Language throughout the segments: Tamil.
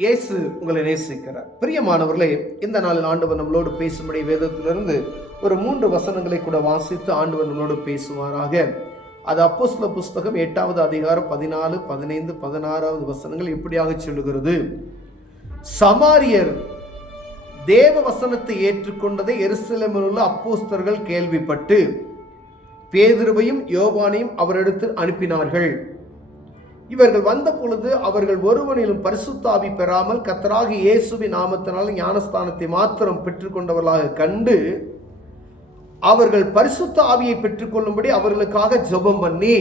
இயேசு உங்களை நேசிக்கிறார். பிரியமானவர்களே, இந்த நாளில் ஆண்டவர் நம்மளோடு பேசும்படி வேதத்திலிருந்து ஒரு 3 வசனங்களை கூட வாசித்து ஆண்டவர் நம்மளோடு பேசுவாராக. அது அப்போஸ்தலர் புஸ்தகம் 8வது அதிகாரம் 14, 15, 16வது வசனங்கள் இப்படியாக சொல்லுகிறது. சமாரியர் தேவ வசனத்தை ஏற்றுக்கொண்டதை எருசலேமில் உள்ள அப்போஸ்தலர்கள் கேள்விப்பட்டு பேதுருவையும் யோவானையும் அவரிடத்தில் அனுப்பினார்கள். இவர்கள் வந்த பொழுது அவர்கள் ஒருவனிலும் பரிசுத்த ஆவி பெறாமல் கர்த்தராகிய இயேசுவின் நாமத்தினால் ஞானஸ்தானத்தை மாத்திரம் பெற்றுக்கொண்டவர்களாக கண்டு அவர்கள் பரிசுத்த ஆவியை பெற்றுக்கொள்ளும்படி அவர்களுக்காக ஜெபம் பண்ணி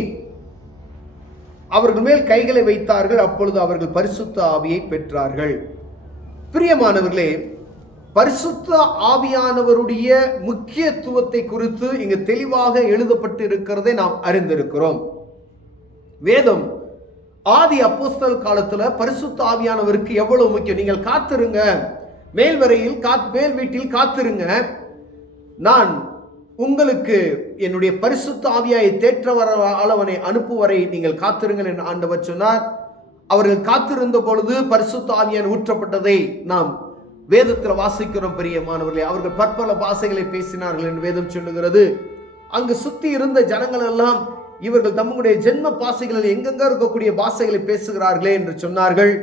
அவர்கள் மேல் கைகளை வைத்தார்கள். அப்பொழுது அவர்கள் பரிசுத்த ஆவியை பெற்றார்கள். பிரியமானவர்களே, பரிசுத்த ஆவியானவருடைய முக்கியத்துவத்தை குறித்து இங்கு தெளிவாக எழுதப்பட்டு இருக்கிறதை நாம் அறிந்திருக்கிறோம். வேதம் ஆதி அப்போஸ்தலர் காலத்துல பரிசுத்த ஆவியானவருக்கு எவ்வளவு முக்கியம். நீங்கள் காத்திருங்க, மேல் வீட்டில் காத்திருங்க, நான் உங்களுக்கு என்னுடைய பரிசுத்த ஆவியாயை தேற்றவரை அனுப்புவரை நீங்கள் காத்திருங்கள் என்று ஆண்டவர் சொன்னார். அவர்கள் காத்திருந்த பொழுது பரிசுத்த ஆவியான் ஊற்றப்பட்டதை நாம் வேதத்தில் வாசிக்கிறோம். பிரியமானவர்களே, அவர்கள் பற்பல பாஷைகளை பேசினார்கள் என்று வேதம் சொல்லுகிறது. அங்கு சுத்தி இருந்த ஜனங்கள் எல்லாம் இவர்கள் தம்முடைய ஜென்ம பாஷைகளில் எங்கெங்க இருக்கக்கூடிய பாஷைகளை பேசுகிறார்களே என்று சொன்னார்கள்.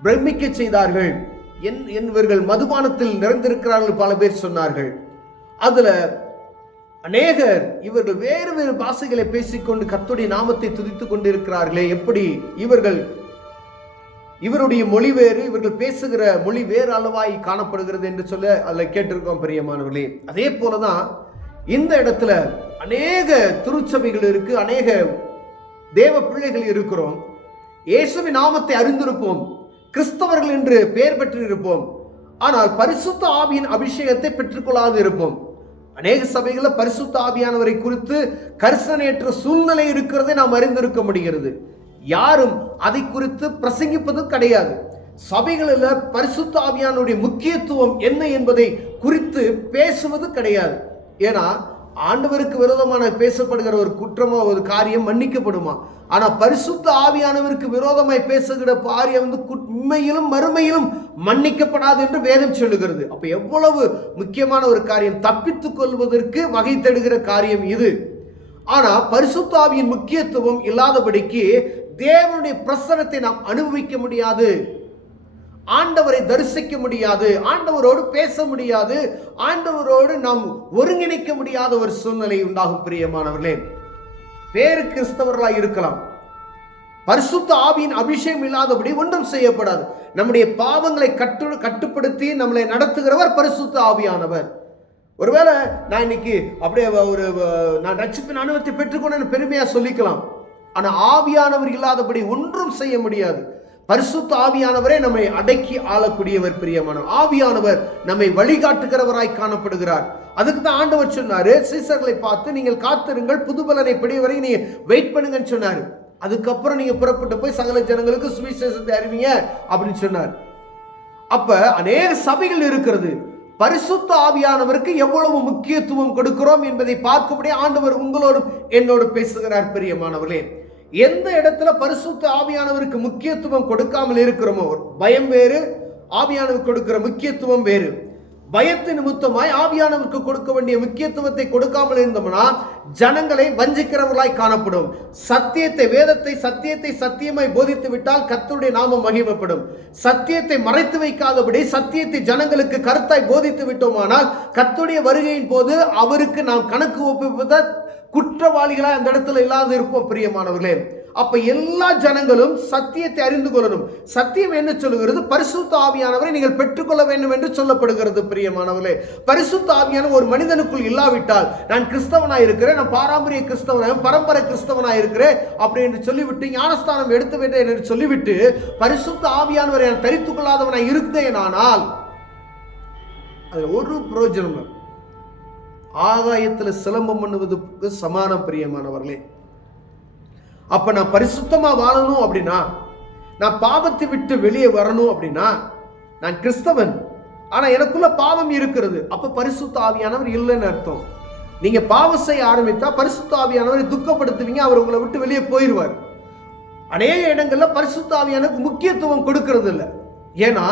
பிரமிக்க செய்தார்கள். இவர்கள் மதுபானத்தில் நிறைந்திருக்கிறார்கள் பல பேர் சொன்னார்கள். அதுல அநேகர் இவர்கள் வேறு வேறு பாஷைகளை பேசிக்கொண்டு கர்த்தருடைய நாமத்தை துதித்துக் கொண்டிருக்கிறார்களே, எப்படி இவருடைய மொழி வேறு, இவர்கள் பேசுகிற மொழி வேறு அளவாய் காணப்படுகிறது என்று சொல்ல அதில் கேட்டிருக்கோம். பிரியமானவர்களே, அதே போலதான் இந்த இடத்துல அநேக திருச்சபைகள் இருக்கு, அநேக தேவ பிள்ளைகள் இருக்கிறோம். இயேசுவின் நாமத்தை அறிந்திருப்போம், கிறிஸ்தவர்கள் என்று பெயர் பெற்று இருப்போம், ஆனால் பரிசுத்த ஆவியின் அபிஷேகத்தை பெற்றுக்கொள்ளாது இருப்போம். அநேக சபைகளில் பரிசுத்த ஆவியானவரை குறித்து கரிசனையற்ற சூழ்நிலை இருக்கிறதை நாம் அறிந்திருக்க முடிகிறது. யாரும் அதை குறித்து பிரசங்கிப்பதும் கிடையாது. சபைகளில் பரிசுத்த ஆவியானுடைய முக்கியத்துவம் என்ன என்பதை குறித்து பேசுவது கிடையாது. ஏன்னா ஆண்டவருக்கு விரோதமான பேசப்படுகிற ஒரு குற்றமா ஒரு காரியம் மன்னிக்கப்படுமா? ஆனா பரிசுத்த ஆவியானவருக்கு விரோதமாய் பேசுகிற காரியம் உண்மையிலும் மறுமையிலும் மன்னிக்கப்படாது என்று வேதம் சொல்லுகிறது. அப்ப எவ்வளவு முக்கியமான ஒரு காரியம், தப்பித்துக் கொள்வதற்கு வகை தேடுகிற காரியம் இது. ஆனா பரிசுத்த ஆவியின் முக்கியத்துவம் இல்லாதபடிக்கு தேவனுடைய பிரசன்னத்தை நாம் அனுபவிக்க முடியாது, ஆண்டவரை தரிசிக்க முடியாது, ஆண்டவரோடு பேச முடியாது, ஆண்டவரோடு நாம் ஒருங்கிணைக்க முடியாத ஒரு சூழ்நிலை உண்டாகும். பிரியமானவர்களே, பேரு கிறிஸ்தவர்களாய் இருக்கலாம், பரிசுத்த ஆவியின் அபிஷேகம் இல்லாதபடி ஒன்றும் செய்யப்படாது. நம்முடைய பாவங்களை கட்டுப்படுத்தி நம்மளை நடத்துகிறவர் பரிசுத்த ஆவியானவர். ஒருவேளை நான் இன்னைக்கு அப்படியே நான் ரட்சிப்பின் அனுபவத்தை பெற்றுக்கொண்டு பெருமையா சொல்லிக்கலாம், ஆனா ஆவியானவர் இல்லாதபடி ஒன்றும் செய்ய முடியாது. பரிசுத்த ஆவியானவரே நம்மை அடக்கி ஆளக்கூடியவர். பிரியமானவர், ஆவியானவர் நம்மை வழிகாட்டுகிறவராய் காணப்படுகிறார். அதுக்கு தான் ஆண்டவர் சொன்னாரு, சீசர்களை பார்த்து நீங்கள் காத்திருங்கள், புதுபலனை பெரியவரை நீ வெயிட் பண்ணுங்கன்னு சொன்னாரு. அதுக்கப்புறம் நீங்க புறப்பட்டு போய் சகல ஜனங்களுக்கு சுவிசேஷத்தை அறிவிங்க அப்படின்னு சொன்னார். அப்ப அநேக சபைகள் இருக்கிறது. பரிசுத்த ஆவியானவருக்கு எவ்வளவு முக்கியத்துவம் கொடுக்கிறோம் என்பதை பார்க்கும்படி ஆண்டவர் உங்களோடும் என்னோடு பேசுகிறார். பிரியமானவர்களே, எந்த இடத்துல பரிசுத்த ஆவியானவருக்கு முக்கியத்துவம் கொடுக்காமல் இருக்கிறோமோ, பயம் வேறு, ஆவியானவருக்கு கொடுக்கிற முக்கியத்துவம் வேறு. பயத்தின் நிமித்தமாய் ஆவியானவருக்கு கொடுக்க வேண்டிய முக்கியத்துவத்தை கொடுக்காமல் இருந்தோம்னா ஜனங்களை வஞ்சிக்கிறவர்களாய் காணப்படும். சத்தியத்தை சத்தியமாய் போதித்து விட்டால் கர்த்தருடைய நாமம் மகிமைப்படும். சத்தியத்தை மறைத்து வைக்காதபடி சத்தியத்தை ஜனங்களுக்கு கருத்தாய் போதித்து விட்டோமானால் கர்த்தருடைய வருகையின் போது அவருக்கு நாம் கணக்கு ஒப்புவிப்பத குற்றவாளிகளாய் அந்த இடத்துல இல்லாது இருப்போம். பிரியமானவர்களே, அப்ப எல்லா ஜனங்களும் சத்தியத்தை அறிந்து கொள்ளணும். சத்தியம் என்ன சொல்லுகிறது? பரிசுத்த ஆவியானவரை நீங்கள் பெற்றுக்கொள்ள வேண்டும் என்று சொல்லப்படுகிறது. பிரியமானவர்களே, பரிசுத்த ஆவியானவர் ஒரு மனிதனுக்குள் இல்லாவிட்டால் நான் கிறிஸ்தவனாய் இருக்கிறேன், நான் பாரம்பரிய கிறிஸ்தவனாய் பரம்பரை கிறிஸ்தவனாய் இருக்கிறேன் அப்படி என்று சொல்லிவிட்டு ஞானஸ்தானம் எடுத்து விட்டேன் என்று சொல்லிவிட்டு பரிசுத்த ஆவியானவரை நான் தரித்துக் கொள்ளாதவனாய் இருந்தேனானால் அது ஒரு பிரயோஜனம் இல்லை. ஆகாயத்தில் சிலம்பம் பண்ணுவதற்கு சமானம். பிரியமானவர்களே, அப்ப நான் பரிசுத்தமா வாழணும் அப்படின்னா, நான் பாவத்தை விட்டு வெளியே வரணும் அப்படின்னா, நான் கிறிஸ்தவன் ஆனா எனக்குள்ள பாவம் இருக்கிறது, அப்ப பரிசுத்த ஆவியானவர் இல்லைன்னு அர்த்தம். நீங்க பாவம் செய்ய ஆரம்பித்தா பரிசுத்த ஆவியானவரை துக்கப்படுத்துவீங்க, அவர் உங்களை விட்டு வெளியே போயிடுவார். அநேக இடங்கள்ல பரிசுத்த ஆவியானவருக்கு முக்கியத்துவம் கொடுக்கிறது இல்லை. ஏன்னா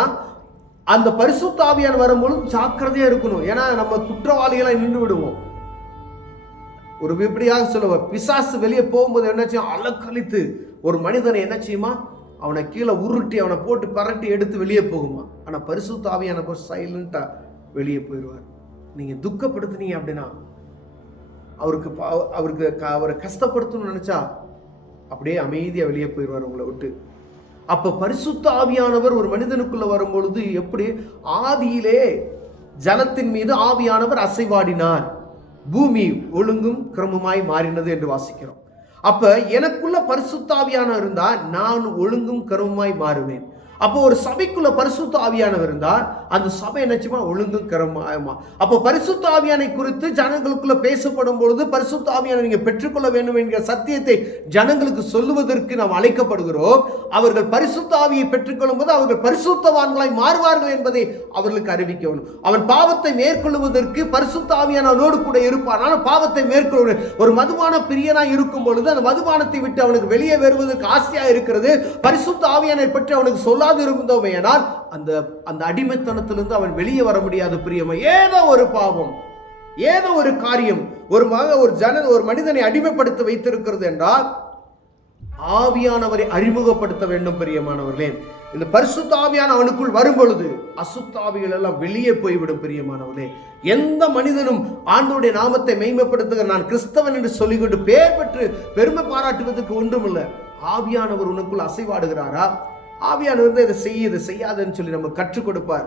அந்த பரிசுத்த ஆவியானவர் வரும்பொழுது ஜாக்கிரதையா இருக்கணும். ஏன்னா நம்ம குற்றவாளிகளை நின்று விடுவோம். ஒரு எப்படியாக சொல்லுவோம், பிசாசு வெளியே போகும்போது என்ன செய்யும், அலக்கழித்து ஒரு மனிதனை என்ன செய்யுமா, அவனை கீழே உருட்டி அவனை போட்டு பரட்டி எடுத்து வெளியே போகுமா. ஆனால் பரிசுத்த ஆவியானவர் சைலண்டா வெளியே போயிடுவார். நீங்க துக்கப்படுத்துனீங்க அப்படின்னா அவரை கஷ்டப்படுத்தணும்னு நினைச்சா அப்படியே அமைதியா வெளியே போயிடுவார் உங்களை விட்டு. அப்ப பரிசுத்த ஆவியானவர் ஒரு மனிதனுக்குள்ள வரும்பொழுது எப்படி, ஆதியிலே ஜலத்தின் மீது ஆவியானவர் அசைவாடினார், பூமி ஒழுங்கும் கிரமமாய் மாறினது என்று வாசிக்கிறோம். அப்ப எனக்குள்ள பரிசுத்த ஆவியானவர் இருந்தா நான் ஒழுங்கும் கிரமமாய் மாறுவேன். அப்போ ஒரு சபைக்குள்ள பரிசுத்த ஆவியானவர் இருந்தால் அந்த சபை என்னச்சுமா, ஒழுங்கும் கிரமமா. அப்போ பரிசுத்த ஆவியானை குறித்து ஜனங்களுக்குள்ள பேசப்படும் பொழுது பரிசுத்த ஆவியானை நீங்க பெற்றுக்கொள்ள வேண்டும் என்கிற சத்தியத்தை ஜனங்களுக்கு சொல்லுவதற்கு நாம் அழைக்கப்படுகிறோம். அவர்கள் பரிசுத்த ஆவியை பெற்றுக்கொள்ளும் போது அவர்கள் பரிசுத்தவான்களாய் மாறுவார்கள் என்பதை அவர்களுக்கு அறிவிக்க வேண்டும். அவன் பாவத்தை மேற்கொள்வதற்கு பரிசுத்த ஆவியானவனோடு கூட இருப்பான். ஆனால் பாவத்தை மேற்கொள்ள ஒரு மதுபான பிரியனாய் இருக்கும் பொழுது அந்த மதுபானத்தை விட்டு அவனுக்கு வெளியே வருவதற்கு ஆசையா இருக்கிறது. பரிசுத்த ஆவியானை பற்றி அவனுக்கு சொல்ல இருந்தோமே ஆனால் அந்த அடிமைத்தனத்திலிருந்து அவன் வெளியே வர முடியாது. பிரியமா, ஏதோ ஒரு பாவம், ஏதோ ஒரு காரியம் ஒரு மனிதனை அடிமைப்படுத்த வைத்திருக்கிறது என்றால் ஆவியானவரை அறிமுகப்படுத்த வேண்டும். பிரியமானவர்களே, இந்த பரிசுத்த ஆவியான அவனுக்குள் வரும் பொழுது அசுத்தாவிகள் எல்லாம் வெளியே போய்விடும். பிரியமானவர்களே, எந்த மனிதனும் ஆண்டவருடைய நாமத்தை மேன்மைப்படுத்துகிற நான் கிறிஸ்தவன் என்று சொல்லிக்கொண்டு பேர் பெற்று பெருமை பாராட்டுவதற்கு ஒன்றுமில்லை. ஆவியானவர் உனக்குள் அசைவாடுகிறாரா? ஆவியானவர் இதை செய்யாதுன்னு சொல்லி நம்ம கற்றுக் கொடுப்பார்.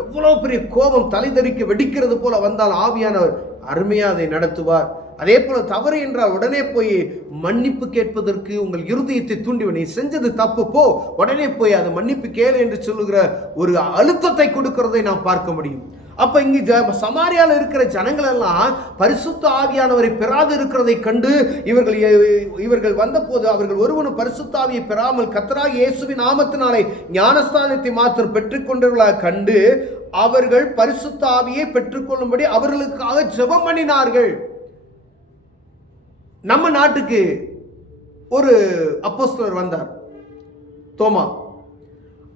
எவ்வளவு பெரிய கோபம் தலைதறிக்க வெடிக்கிறது போல வந்தால் ஆவியானவர் அருமையா அதை நடத்துவார். அதே போல தவறு என்றால் உடனே போய் மன்னிப்பு கேட்பதற்கு உங்கள் இருதயத்தை தூண்டிவிட, நீ செஞ்சது தப்பு, போ உடனே போய் அதை மன்னிப்பு கேளு என்று சொல்லுகிற ஒரு அழுத்தத்தை கொடுக்கிறதை நாம் பார்க்க முடியும். அப்ப இங்கு சமாரியாவில் இருக்கிற ஜனங்கள் எல்லாம் பரிசுத்த ஆவியானவரை பெறாது இருக்கிறதை கண்டு இவர்கள் வந்தபோது அவர்கள் ஒருவனும் பரிசுத்த ஆவியை பெறாமல் கர்த்தராகிய இயேசுவின் நாமத்தினாலே ஞானஸ்தானத்தை மாத்திரம் பெற்றுக்கொண்டவர்களாக கண்டு அவர்கள் பரிசுத்த ஆவியை பெற்றுக்கொள்ளும்படி அவர்களுக்காக ஜெபம் பண்ணினார்கள். நம்ம நாட்டுக்கு ஒரு அப்போஸ்தலர் வந்தார், தோமா.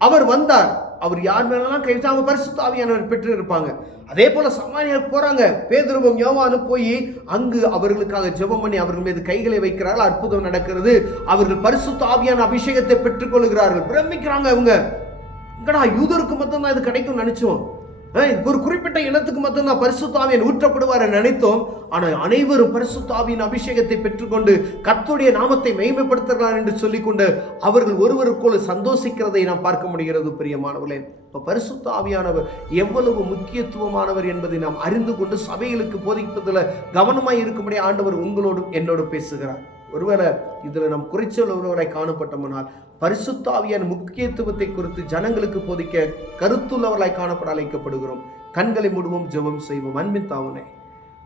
அவர் வந்தார். அவர் யார் மேலாம் கை வச்சு அவங்க பரிசுத்த ஆவியானவர் பெற்று இருப்பாங்க. அதே போல சமாரியாவுக்கு போறாங்க. பேதுருவும் யோவானும் போய் அங்கு அவர்களுக்காக ஜெபம் பண்ணி அவர்கள் மீது கைகளை வைக்கிறார்கள். அற்புதம் நடக்கிறது. அவர்கள் பரிசுத்த ஆவியான அபிஷேகத்தை பெற்றுக் கொள்கிறார்கள். பிரமிக்கிறாங்க. அவங்க இங்கடா யூதருக்கு மட்டும் தான் இது கிடைக்கும் நினைச்சோம், ஒரு குறிப்பிட்ட இனத்துக்கு மட்டும்தான் பரிசுத்த ஆவியானவர் ஊற்றப்படுவார் நினைத்தோம். ஆனால் அனைவரும் பரிசுத்த ஆவியின் அபிஷேகத்தை பெற்றுக்கொண்டு கர்த்தருடைய நாமத்தை மகிமைப்படுத்துகிறார் என்று சொல்லிக்கொண்டு அவர்கள் ஒருவருக்குள்ள சந்தோஷிக்கிறதை நாம் பார்க்க முடிகிறது. பிரியமானவர்களே, இப்போ பரிசுத்த ஆவியானவர் எவ்வளவு முக்கியத்துவமானவர் என்பதை நாம் அறிந்து கொண்டு சபைகளுக்கு போதிப்பதில் கவனமாய் இருக்கும்படி ஆண்டவர் உங்களோடும் என்னோடு பேசுகிறார். ஒருவேளை இதில் நம் குறைச்சல் உள்ளவராய் காணப்பட்டோம்னால் பரிசுத்த ஆவியான முக்கியத்துவத்தை குறித்து ஜனங்களுக்கு போதிக்க கருத்துள்ளவர்களாய் காணப்பட அழைக்கப்படுகிறோம். கண்களை மூடுவோம், ஜெபம் செய்வோம். அன்பின் தாவனே,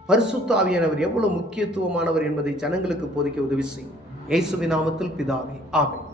பரிசுத்த ஆவியானவர் எவ்வளவு முக்கியத்துவமானவர் என்பதை ஜனங்களுக்கு போதிக்க உதவி செய்யும். இயேசுவின் நாமத்தில் பிதாவே, ஆமென்.